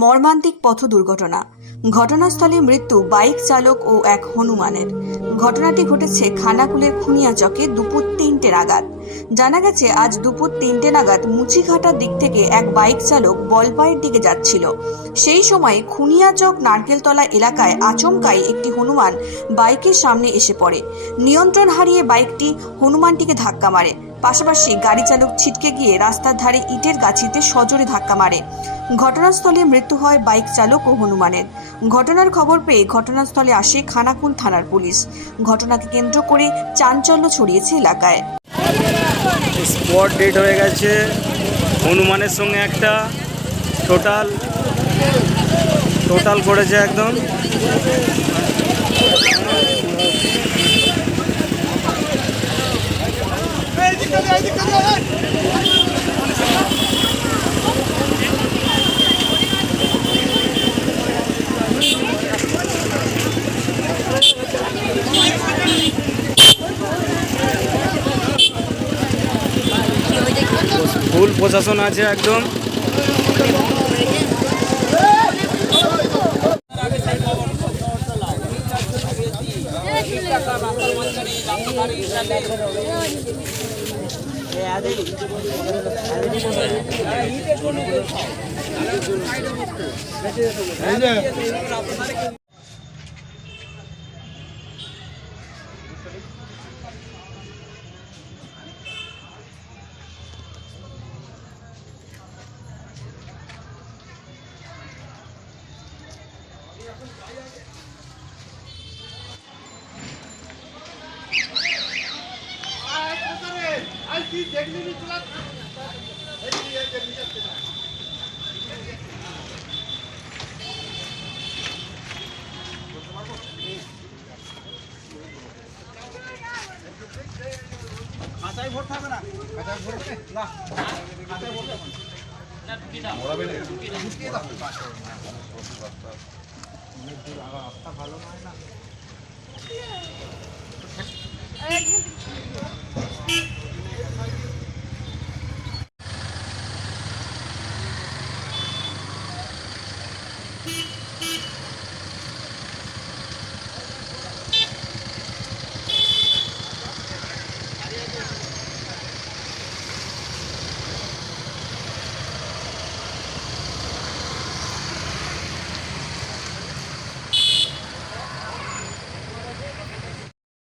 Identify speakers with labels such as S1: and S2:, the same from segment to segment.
S1: মর্মান্তিক পথ দুর্ঘটনা। ঘটনাস্থলে মৃত্যু বাইক চালক ও এক হনুমানের। ঘটনাটি ঘটেছে খানাকুলের খুনিয়া চকে দুপুর তিনটে নাগাদ। জানা গেছে, আজ দুপুর তিনটে নাগাদ মুচিঘাটার দিক থেকে এক বাইক চালক বলপাইয়ের দিকে যাচ্ছিল। সেই সময় খুনিয়াচক নারকেলতলা এলাকায় আচমকাই একটি হনুমান বাইকের সামনে এসে পড়ে। নিয়ন্ত্রণ হারিয়ে বাইকটি হনুমানটিকে ধাক্কা মারে। পাশাপাশি গাড়ি চালক ছিটকে গিয়ে রাস্তার ধারে ইটের গাছিতে সজোরে ধাক্কা মারে। ঘটনাস্থলে মৃত্যু হয় বাইক চালক ও হনুমানের। ঘটনার খবর পেয়ে ঘটনাস্থলে আসে খানাকুল থানার পুলিশ। ঘটনাকে কেন্দ্র করে চাঞ্চল্য ছড়িয়েছে এলাকায়।
S2: স্পট ডেট হয়ে গেছে, হনুমানের সঙ্গে একটা, টোটাল টোটাল করেছে একদম। প্রশাসন আছে একদম। কাঁচাই ভোট থাকবে না? ভোট না। কাঁচাই ভোট মোড়াবে অনেক দূর রাস্তা ভালো নয় না?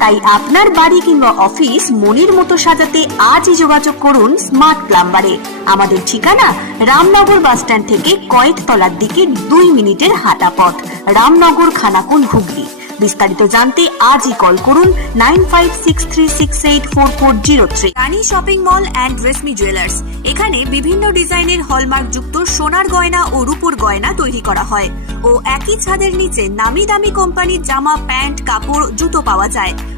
S1: তাই আপনার বাড়ি কিংবা অফিস মনের মতো সাজাতে আজই যোগাযোগ করুন স্মার্ট প্লাম্বারে আমাদের ঠিকানা রামনগর বাসস্ট্যান্ড থেকে কয়েকতলার দিকে দুই মিনিটের হাঁটা পথ রামনগর খানাকুল হুগলি। বিস্তারিত জানতে আজই কল করুন nine five six three six eight four four zero three. Rani shopping mall and Reshmi jewellers. এখানে বিভিন্ন ডিজাইনের হলমার্ক যুক্ত সোনার গয়না ও রূপোর গয়না তৈরি করা হয়। ও একই ছাদের নিচে নামি দামি কোম্পানির জামা, প্যান্ট, কাপড়, জুতো পাওয়া যায়।